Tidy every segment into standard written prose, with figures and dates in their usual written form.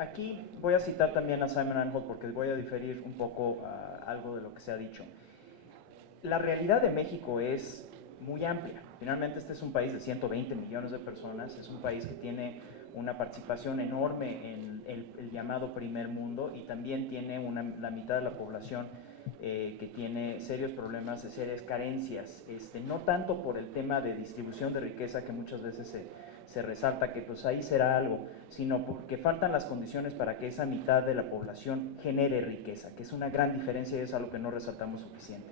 Aquí voy a citar también a Simon Anholt porque voy a diferir un poco a algo de lo que se ha dicho. La realidad de México es muy amplia. Finalmente este es un país de 120 millones de personas, es un país que tiene una participación enorme en el llamado primer mundo y también tiene la mitad de la población que tiene serios problemas, serias carencias, no tanto por el tema de distribución de riqueza que muchas veces se resalta que pues ahí será algo, sino porque faltan las condiciones para que esa mitad de la población genere riqueza, que es una gran diferencia y es algo que no resaltamos suficiente.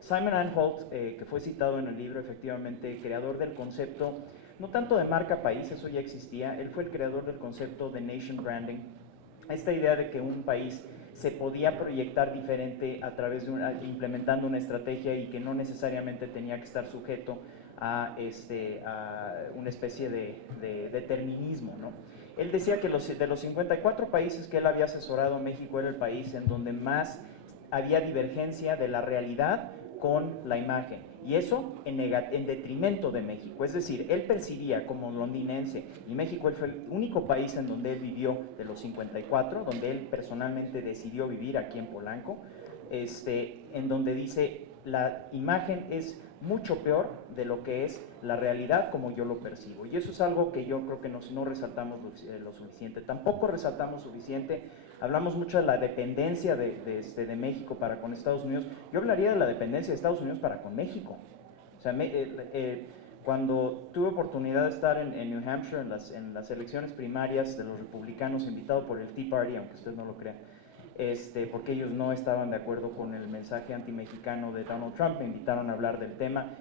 Simon Anholt, que fue citado en el libro, efectivamente, creador del concepto, no tanto de marca país, eso ya existía, él fue el creador del concepto de nation branding, esta idea de que un país se podía proyectar diferente a través de implementando una estrategia y que no necesariamente tenía que estar sujeto a una especie de determinismo, ¿no? Él decía que de los 54 países que él había asesorado, México era el país en donde más había divergencia de la realidad con la imagen, y eso en detrimento de México. Es decir, él percibía como londinense, y México fue el único país en donde él vivió de los 54, donde él personalmente decidió vivir aquí en Polanco, en donde dice la imagen es mucho peor de lo que es la realidad como yo lo percibo, y eso es algo que yo creo que no resaltamos lo suficiente. Tampoco resaltamos suficiente, hablamos mucho de la dependencia de México para con Estados Unidos. Yo hablaría de la dependencia de Estados Unidos para con México. O sea, cuando tuve oportunidad de estar en New Hampshire en las elecciones primarias de los republicanos, invitado por el Tea Party, aunque usted no lo crea, porque ellos no estaban de acuerdo con el mensaje antimexicano de Donald Trump, me invitaron a hablar del tema.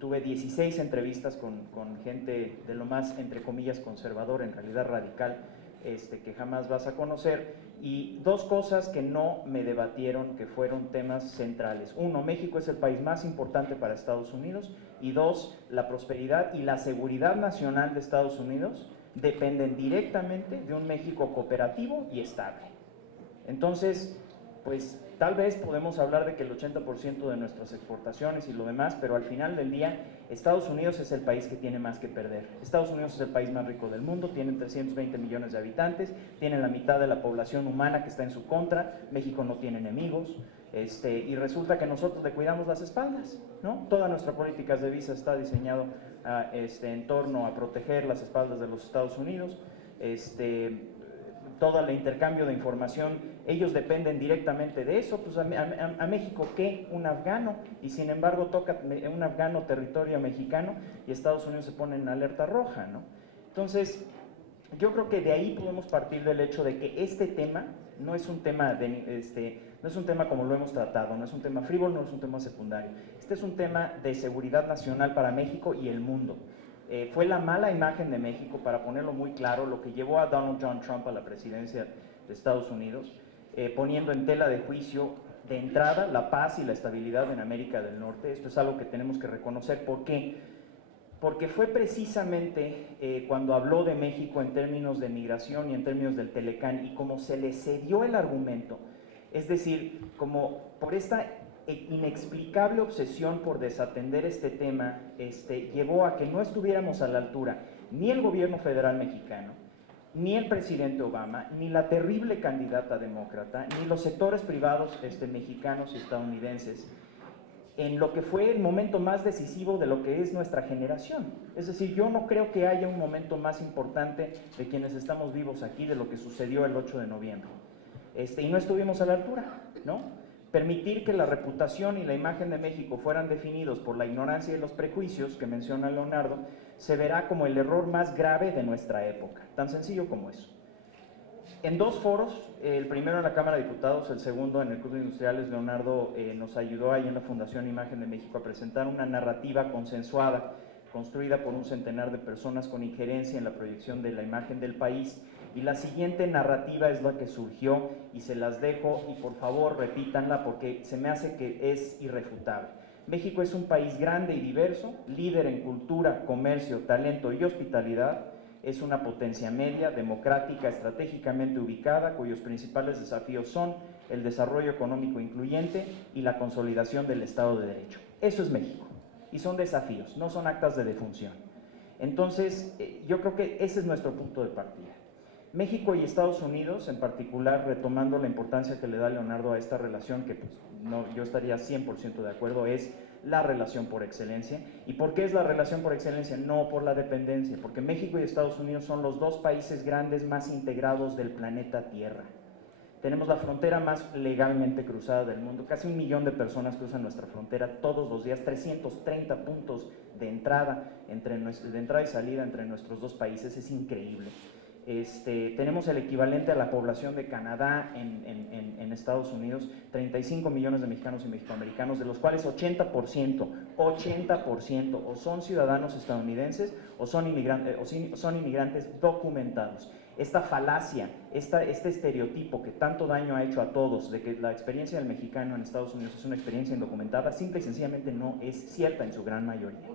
Tuve 16 entrevistas con gente de lo más, entre comillas, conservador, en realidad radical, que jamás vas a conocer, y dos cosas que no me debatieron, que fueron temas centrales. Uno, México es el país más importante para Estados Unidos, y dos, la prosperidad y la seguridad nacional de Estados Unidos dependen directamente de un México cooperativo y estable. Entonces, pues tal vez podemos hablar de que el 80% de nuestras exportaciones y lo demás, pero al final del día Estados Unidos es el país que tiene más que perder. Estados Unidos es el país más rico del mundo, tiene 320 millones de habitantes, tiene la mitad de la población humana que está en su contra, México no tiene enemigos, y resulta que nosotros le cuidamos las espaldas, ¿no? Toda nuestra política de visa está diseñado en torno a proteger las espaldas de los Estados Unidos, todo el intercambio de información, ellos dependen directamente de eso. Pues a México, ¿qué? Un afgano, y sin embargo toca un afgano territorio mexicano y Estados Unidos se pone en alerta roja, ¿no? Entonces, yo creo que de ahí podemos partir del hecho de que este tema no es un tema no es un tema como lo hemos tratado, no es un tema frívolo, no es un tema secundario. Este es un tema de seguridad nacional para México y el mundo. Fue la mala imagen de México, para ponerlo muy claro, lo que llevó a Donald John Trump a la presidencia de Estados Unidos, poniendo en tela de juicio de entrada la paz y la estabilidad en América del Norte. Esto es algo que tenemos que reconocer. ¿Por qué? Porque fue precisamente cuando habló de México en términos de migración y en términos del Telecán, y como se le cedió el argumento, es decir, como por esta inexplicable obsesión por desatender este tema, llevó a que no estuviéramos a la altura ni el gobierno federal mexicano, ni el presidente Obama, ni la terrible candidata demócrata, ni los sectores privados mexicanos y estadounidenses, en lo que fue el momento más decisivo de lo que es nuestra generación. Es decir, yo no creo que haya un momento más importante de quienes estamos vivos aquí de lo que sucedió el 8 de noviembre. Y no estuvimos a la altura, ¿no? Permitir que la reputación y la imagen de México fueran definidos por la ignorancia y los prejuicios que menciona Leonardo, se verá como el error más grave de nuestra época, tan sencillo como eso. En dos foros, el primero en la Cámara de Diputados, el segundo en el Club de Industriales, Leonardo nos ayudó ahí en la Fundación Imagen de México a presentar una narrativa consensuada, construida por un centenar de personas con injerencia en la proyección de la imagen del país, y la siguiente narrativa es la que surgió, y se las dejo, y por favor repítanla porque se me hace que es irrefutable. México es un país grande y diverso, líder en cultura, comercio, talento y hospitalidad. Es una potencia media, democrática, estratégicamente ubicada, cuyos principales desafíos son el desarrollo económico incluyente y la consolidación del Estado de Derecho. Eso es México, y son desafíos, no son actas de defunción. Entonces, yo creo que ese es nuestro punto de partida. México y Estados Unidos, en particular, retomando la importancia que le da Leonardo a esta relación, que pues, no, yo estaría 100% de acuerdo, es la relación por excelencia. ¿Y por qué es la relación por excelencia? No por la dependencia, porque México y Estados Unidos son los dos países grandes más integrados del planeta Tierra. Tenemos la frontera más legalmente cruzada del mundo, casi 1 millón de personas cruzan nuestra frontera todos los días, 330 puntos de entrada, de entrada y salida entre nuestros dos países, es increíble. Tenemos el equivalente a la población de Canadá en Estados Unidos, 35 millones de mexicanos y mexicoamericanos, de los cuales 80% o son ciudadanos estadounidenses o son inmigrantes documentados. Esta falacia, este estereotipo que tanto daño ha hecho a todos de que la experiencia del mexicano en Estados Unidos es una experiencia indocumentada, simple y sencillamente no es cierta en su gran mayoría.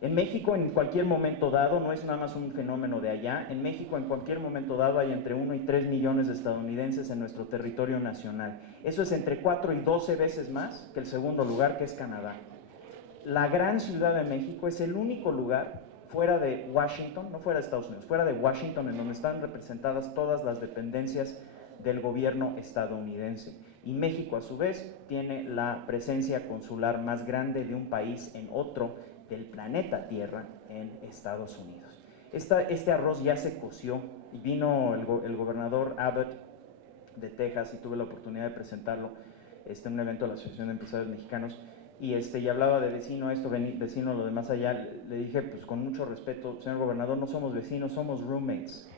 En México, en cualquier momento dado, no es nada más un fenómeno de allá, en México en cualquier momento dado hay entre 1 y 3 millones de estadounidenses en nuestro territorio nacional. Eso es entre 4 y 12 veces más que el segundo lugar, que es Canadá. La gran Ciudad de México es el único lugar fuera de Washington, no fuera de Estados Unidos, fuera de Washington, en donde están representadas todas las dependencias del gobierno estadounidense. Y México, a su vez, tiene la presencia consular más grande de un país en otro del planeta Tierra en Estados Unidos. Este arroz ya se coció y vino el gobernador Abbott de Texas y tuve la oportunidad de presentarlo en un evento de la Asociación de Empresarios Mexicanos y hablaba de vecino esto, vecino lo demás allá. Le dije pues con mucho respeto, señor gobernador, no somos vecinos, somos roommates.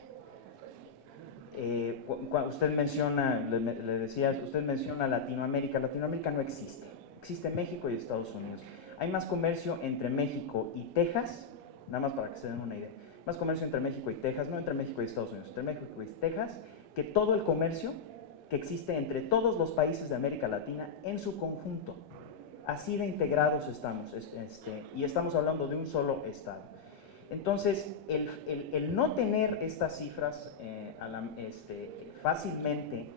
Usted menciona, le decía, usted menciona Latinoamérica no existe, existe México y Estados Unidos. Hay más comercio entre México y Texas, nada más para que se den una idea, más comercio entre México y Texas, no entre México y Estados Unidos, entre México y Texas, que todo el comercio que existe entre todos los países de América Latina en su conjunto. Así de integrados estamos, y estamos hablando de un solo estado. Entonces, el no tener estas cifras fácilmente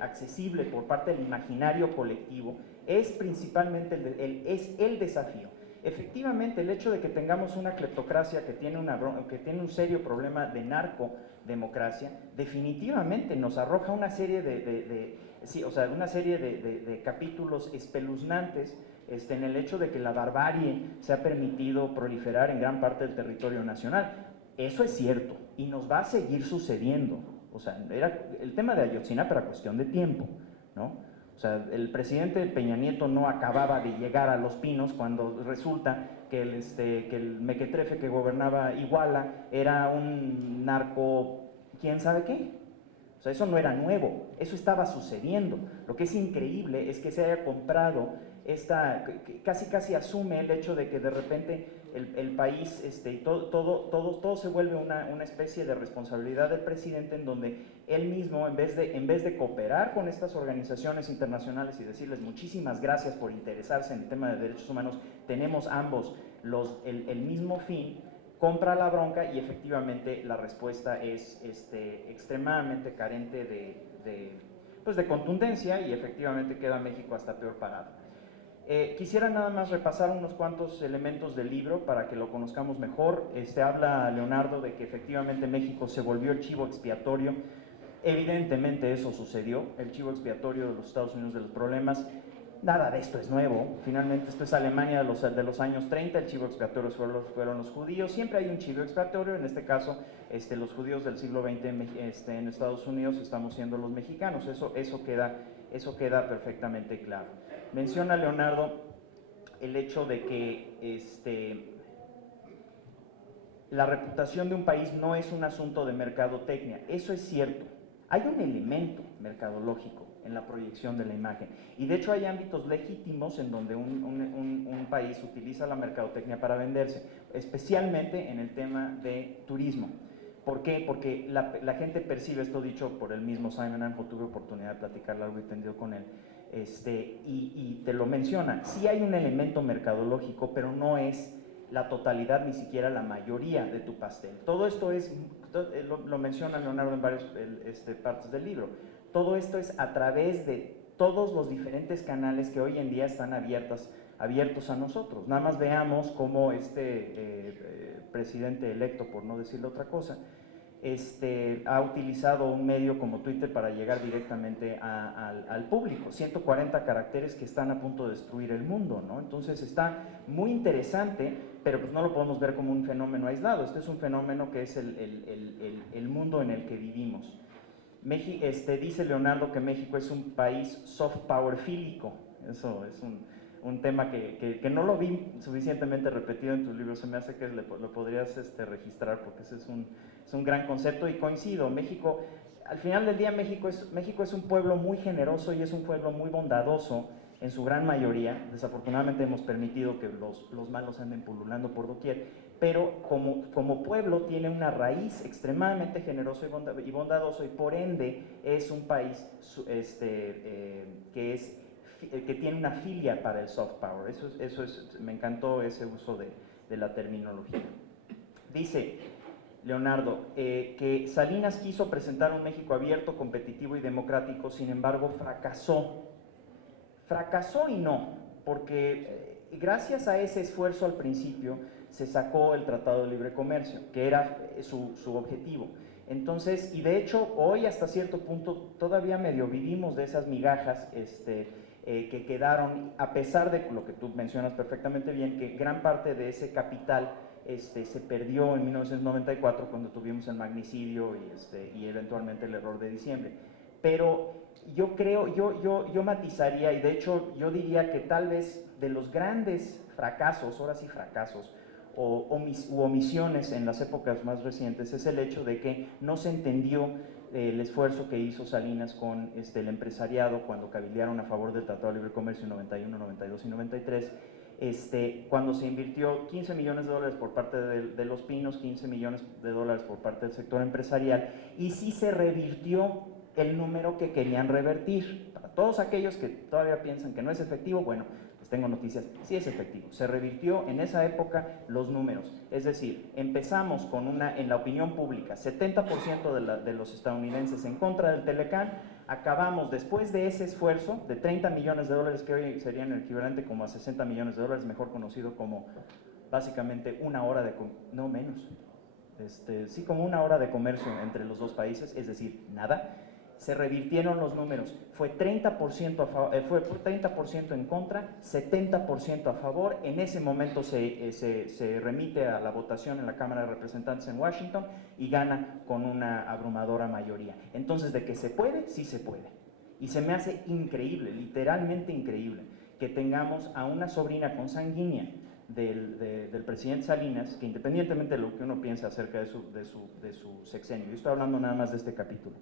accesible por parte del imaginario colectivo es principalmente el desafío. Efectivamente, el hecho de que tengamos una cleptocracia que tiene un serio problema de narcodemocracia, definitivamente nos arroja una serie de capítulos espeluznantes en el hecho de que la barbarie se ha permitido proliferar en gran parte del territorio nacional. Eso es cierto y nos va a seguir sucediendo. O sea, el tema de Ayotzinapa era cuestión de tiempo, ¿no? O sea, el presidente Peña Nieto no acababa de llegar a Los Pinos cuando resulta que el mequetrefe que gobernaba Iguala era un narco, ¿quién sabe qué? O sea, eso no era nuevo, eso estaba sucediendo. Lo que es increíble es que se haya comprado casi asume el hecho de que de repente el país, todo se vuelve una especie de responsabilidad del presidente, en donde él mismo, en vez de cooperar con estas organizaciones internacionales y decirles muchísimas gracias por interesarse en el tema de derechos humanos, tenemos ambos el mismo fin, compra la bronca y efectivamente la respuesta es extremadamente carente de contundencia y efectivamente queda México hasta peor parado. Quisiera nada más repasar unos cuantos elementos del libro para que lo conozcamos mejor. Habla Leonardo de que efectivamente México se volvió el chivo expiatorio. Evidentemente eso sucedió, el chivo expiatorio de los Estados Unidos de los problemas. Nada de esto es nuevo, finalmente esto es Alemania de los años 30, el chivo expiatorio fueron los judíos, siempre hay un chivo expiatorio, en este caso los judíos del siglo XX en Estados Unidos estamos siendo los mexicanos, eso queda perfectamente claro. Menciona Leonardo el hecho de que la reputación de un país no es un asunto de mercadotecnia, eso es cierto, hay un elemento mercadológico en la proyección de la imagen. Y de hecho hay ámbitos legítimos en donde un país utiliza la mercadotecnia para venderse, especialmente en el tema de turismo. ¿Por qué? Porque la gente percibe, esto dicho por el mismo Simon Anho, tuve oportunidad de platicar largo y tendido con él, y te lo menciona, sí hay un elemento mercadológico, pero no es la totalidad, ni siquiera la mayoría de tu pastel. Todo esto lo menciona Leonardo en varias partes del libro. Todo esto es a través de todos los diferentes canales que hoy en día están abiertos a nosotros. Nada más veamos cómo presidente electo, por no decirle otra cosa, ha utilizado un medio como Twitter para llegar directamente al público. 140 caracteres que están a punto de destruir el mundo, ¿no? Entonces está muy interesante, pero pues no lo podemos ver como un fenómeno aislado. Este es un fenómeno que es el mundo en el que vivimos. Dice Leonardo que México es un país soft power fílico. Eso es un tema que no lo vi suficientemente repetido en tus libros. Se me hace que lo podrías registrar, porque ese es un gran concepto y coincido. México, al final del día, México es un pueblo muy generoso y es un pueblo muy bondadoso en su gran mayoría. Desafortunadamente hemos permitido que los malos anden pululando por doquier, pero como pueblo tiene una raíz extremadamente generoso y bondadoso, y por ende es un país que tiene una filia para el soft power. Me encantó ese uso de la terminología. Dice Leonardo, que Salinas quiso presentar un México abierto, competitivo y democrático, sin embargo fracasó. Fracasó y no, porque gracias a ese esfuerzo al principio se sacó el Tratado de Libre Comercio, que era su objetivo. Entonces, y de hecho hoy hasta cierto punto todavía medio vivimos de esas migajas que quedaron, a pesar de lo que tú mencionas perfectamente bien, que gran parte de ese capital se perdió en 1994 cuando tuvimos el magnicidio y eventualmente el error de diciembre. Pero yo creo, yo matizaría, y de hecho yo diría que tal vez de los grandes fracasos, ahora sí fracasos, u omisiones en las épocas más recientes, es el hecho de que no se entendió el esfuerzo que hizo Salinas con el empresariado cuando cabildearon a favor del Tratado de Libre Comercio en 91, 92 y 93, cuando se invirtió 15 millones de dólares por parte de Los Pinos, 15 millones de dólares por parte del sector empresarial, y sí se revirtió el número que querían revertir. Para todos aquellos que todavía piensan que no es efectivo, bueno, les tengo noticias, sí es efectivo. Se revirtió en esa época los números, es decir, empezamos con en la opinión pública, 70% de los estadounidenses en contra del Telecán. Acabamos, después de ese esfuerzo de 30 millones de dólares, que hoy serían el equivalente como a 60 millones de dólares, mejor conocido como básicamente una hora de, no menos, sí, como una hora de comercio entre los dos países, es decir, nada. Se revirtieron los números, fue 30% en contra, 70% a favor. En ese momento se remite a la votación en la Cámara de Representantes en Washington y gana con una abrumadora mayoría. Entonces, de que se puede, sí se puede. Y se me hace increíble, literalmente increíble, que tengamos a una sobrina consanguínea del presidente Salinas, que independientemente de lo que uno piense acerca de su sexenio, yo estoy hablando nada más de este capítulo,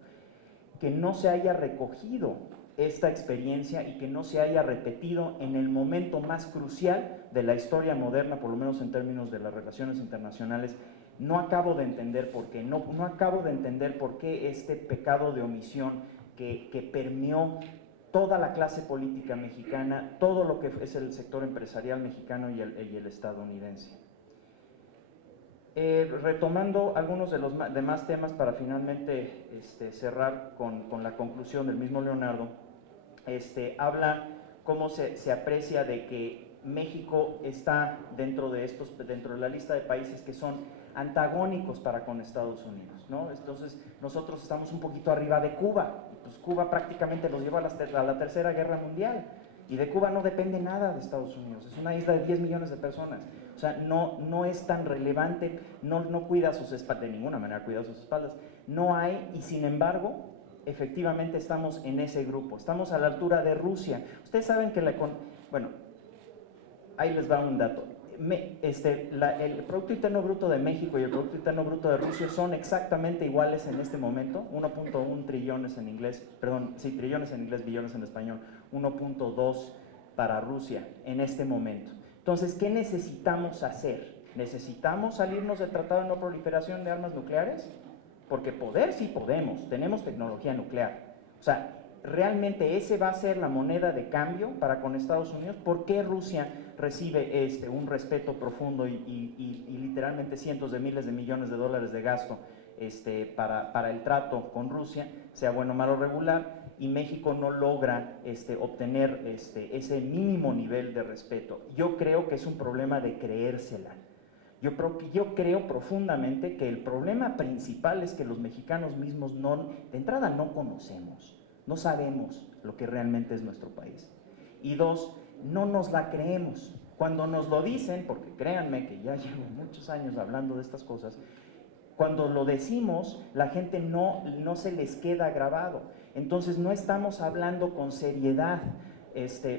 que no se haya recogido esta experiencia y que no se haya repetido en el momento más crucial de la historia moderna, por lo menos en términos de las relaciones internacionales. No acabo de entender por qué, no acabo de entender por qué este pecado de omisión que permeó toda la clase política mexicana, todo lo que es el sector empresarial mexicano y el estadounidense. Retomando algunos de los demás temas para finalmente cerrar con la conclusión del mismo Leonardo, habla cómo se aprecia de que México está dentro de la lista de países que son antagónicos para con Estados Unidos, ¿no? Entonces nosotros estamos un poquito arriba de Cuba, pues Cuba prácticamente los lleva a la Tercera Guerra Mundial, y de Cuba no depende nada de Estados Unidos, es una isla de 10 millones de personas. O sea, no es tan relevante, no cuida sus espaldas, de ninguna manera cuida sus espaldas, no hay, y sin embargo, efectivamente estamos en ese grupo, estamos a la altura de Rusia. Ustedes saben que bueno, ahí les va un dato. El Producto Interno Bruto de México y el Producto Interno Bruto de Rusia son exactamente iguales en este momento, 1.1 trillones en inglés, perdón, sí, trillones en inglés, billones en español, 1.2 para Rusia en este momento. Entonces, ¿qué necesitamos hacer? ¿Necesitamos salirnos del Tratado de No Proliferación de Armas Nucleares? Porque poder sí podemos, tenemos tecnología nuclear. O sea, ¿realmente ese va a ser la moneda de cambio para con Estados Unidos? ¿Por qué Rusia recibe un respeto profundo y literalmente cientos de miles de millones de dólares de gasto para el trato con Rusia, sea bueno, malo, regular, y México no logra obtener ese mínimo nivel de respeto? Yo creo que es un problema de creérsela. Yo creo profundamente que el problema principal es que los mexicanos mismos de entrada no conocemos, no sabemos lo que realmente es nuestro país. Y dos, no nos la creemos. Cuando nos lo dicen, porque créanme que ya llevo muchos años hablando de estas cosas, cuando lo decimos, la gente no se les queda grabado. Entonces no estamos hablando con seriedad.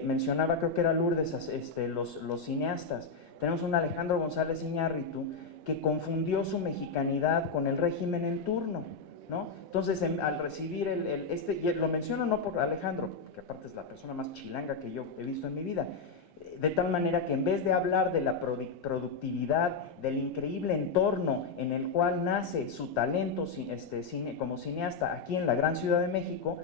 Mencionaba, creo que era Lourdes, los cineastas. Tenemos un Alejandro González Iñárritu que confundió su mexicanidad con el régimen en turno, ¿no? Entonces, al recibir y lo menciono no por Alejandro, que aparte es la persona más chilanga que yo he visto en mi vida, de tal manera que en vez de hablar de la productividad, del increíble entorno en el cual nace su talento como cineasta aquí en la gran Ciudad de México,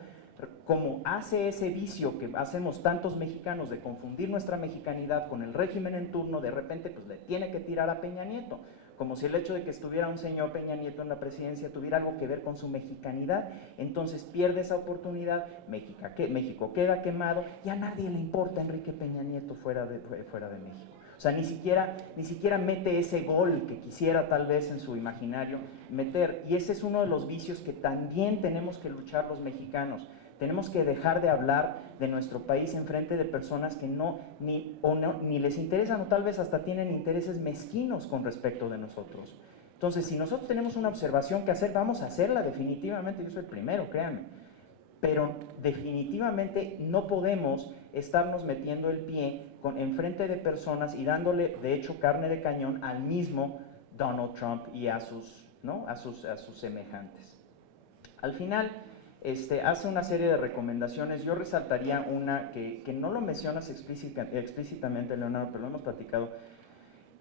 como hace ese vicio que hacemos tantos mexicanos de confundir nuestra mexicanidad con el régimen en turno, de repente pues le tiene que tirar a Peña Nieto, como si el hecho de que estuviera un señor Peña Nieto en la presidencia tuviera algo que ver con su mexicanidad. Entonces pierde esa oportunidad, México queda quemado y a nadie le importa Enrique Peña Nieto fuera de México. O sea, ni siquiera mete ese gol que quisiera tal vez en su imaginario meter. Y ese es uno de los vicios que también tenemos que luchar los mexicanos. Tenemos que dejar de hablar de nuestro país en frente de personas que ni les interesan o tal vez hasta tienen intereses mezquinos con respecto de nosotros. Entonces, si nosotros tenemos una observación que hacer, vamos a hacerla definitivamente. Yo soy el primero, créanme. Pero definitivamente no podemos estarnos metiendo el pie en frente de personas y dándole, de hecho, carne de cañón al mismo Donald Trump y a sus semejantes. Al final, hace una serie de recomendaciones. Yo resaltaría una que no lo mencionas explícitamente, Leonardo, pero lo hemos platicado.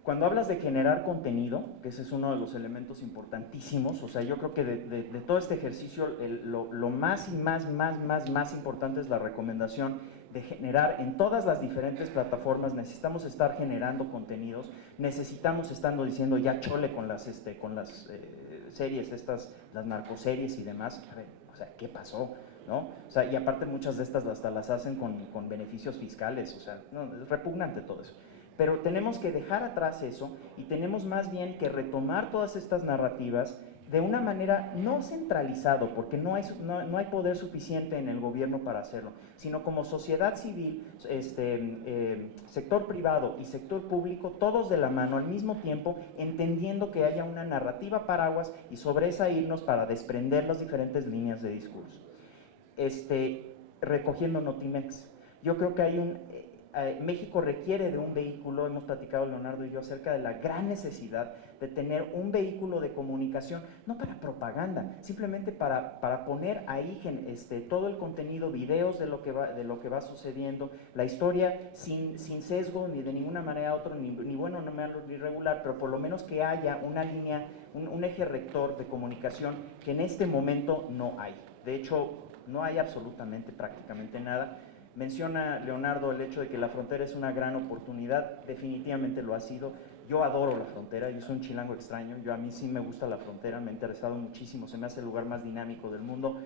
Cuando hablas de generar contenido, que ese es uno de los elementos importantísimos, o sea, yo creo que de todo este ejercicio, lo más y más importante es la recomendación de generar en todas las diferentes plataformas. Necesitamos estar generando contenidos, necesitamos estando diciendo ya chole con las series las narcoseries y demás. A ver, o sea, ¿qué pasó? ¿No? O sea, y aparte muchas de estas hasta las hacen con beneficios fiscales, o sea, no, es repugnante todo eso. Pero tenemos que dejar atrás eso y tenemos más bien que retomar todas estas narrativas de una manera no centralizado, porque no hay poder suficiente en el gobierno para hacerlo, sino como sociedad civil, sector privado y sector público, todos de la mano al mismo tiempo, entendiendo que haya una narrativa paraguas y sobre esa irnos para desprender las diferentes líneas de discurso. Recogiendo Notimex, yo creo que hay México requiere de un vehículo. Hemos platicado Leonardo y yo acerca de la gran necesidad de tener un vehículo de comunicación, no para propaganda, simplemente para poner ahí todo el contenido, videos de lo que va sucediendo, la historia sin sesgo ni de ninguna manera otro, ni bueno, ni malo, ni regular, pero por lo menos que haya una línea, un eje rector de comunicación que en este momento no hay. De hecho, no hay absolutamente prácticamente nada. Menciona Leonardo el hecho de que la frontera es una gran oportunidad, definitivamente lo ha sido. Yo adoro la frontera, yo soy un chilango extraño, a mí sí me gusta la frontera, me ha interesado muchísimo, se me hace el lugar más dinámico del mundo.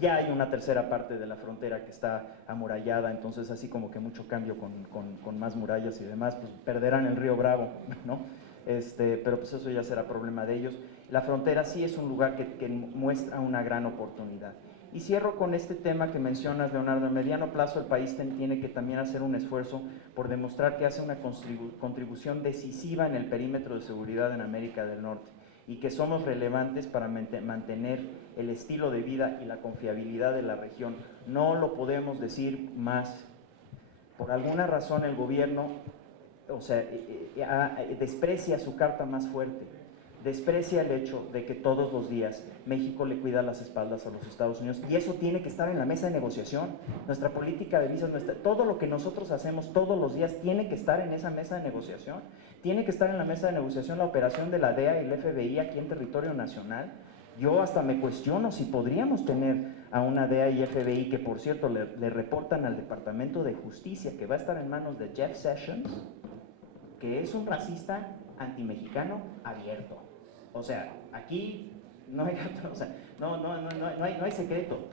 Ya hay una tercera parte de la frontera que está amurallada, entonces así como que mucho cambio con más murallas y demás, pues perderán el río Bravo, ¿no? Pero pues eso ya será problema de ellos. La frontera sí es un lugar que muestra una gran oportunidad. Y cierro con este tema que mencionas, Leonardo. A mediano plazo el país tiene que también hacer un esfuerzo por demostrar que hace una contribución decisiva en el perímetro de seguridad en América del Norte y que somos relevantes para mantener el estilo de vida y la confiabilidad de la región. No lo podemos decir más. Por alguna razón el gobierno, o sea, desprecia su carta más fuerte. Desprecia el hecho de que todos los días México le cuida las espaldas a los Estados Unidos y eso tiene que estar en la mesa de negociación. Nuestra política de visas, todo lo que nosotros hacemos todos los días tiene que estar en esa mesa de negociación. Tiene que estar en la mesa de negociación la operación de la DEA y el FBI aquí en territorio nacional. Yo hasta me cuestiono si podríamos tener a una DEA y FBI que, por cierto, le reportan al Departamento de Justicia que va a estar en manos de Jeff Sessions, que es un racista antimexicano abierto. O sea, aquí no hay, o sea, no hay secreto.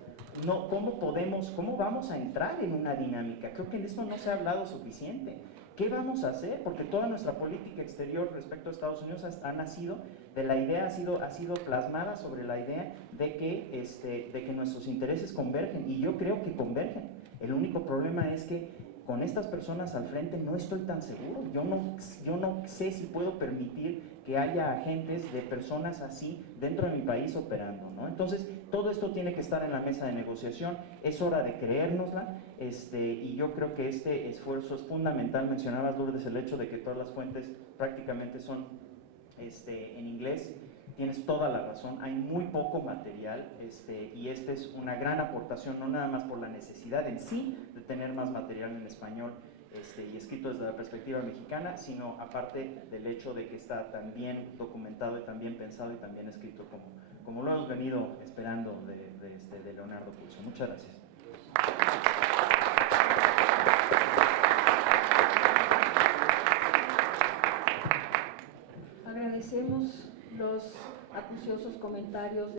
¿Cómo vamos a entrar en una dinámica? Creo que en esto no se ha hablado suficiente. ¿Qué vamos a hacer? Porque toda nuestra política exterior respecto a Estados Unidos ha nacido de la idea, ha sido plasmada sobre la idea de que nuestros intereses convergen, y yo creo que convergen. El único problema es que con estas personas al frente no estoy tan seguro. Yo no sé si puedo permitir que haya agentes de personas así dentro de mi país operando, ¿no? Entonces, todo esto tiene que estar en la mesa de negociación, es hora de creérnosla, y yo creo que este esfuerzo es fundamental. Mencionabas, Lourdes, el hecho de que todas las fuentes prácticamente son en inglés. Tienes toda la razón, hay muy poco material, y esta es una gran aportación, no nada más por la necesidad en sí de tener más material en español y escrito desde la perspectiva mexicana, sino aparte del hecho de que está tan bien documentado y tan bien pensado y tan bien escrito como lo hemos venido esperando de Leonardo Pulso. Muchas gracias. Agradecemos los acuciosos comentarios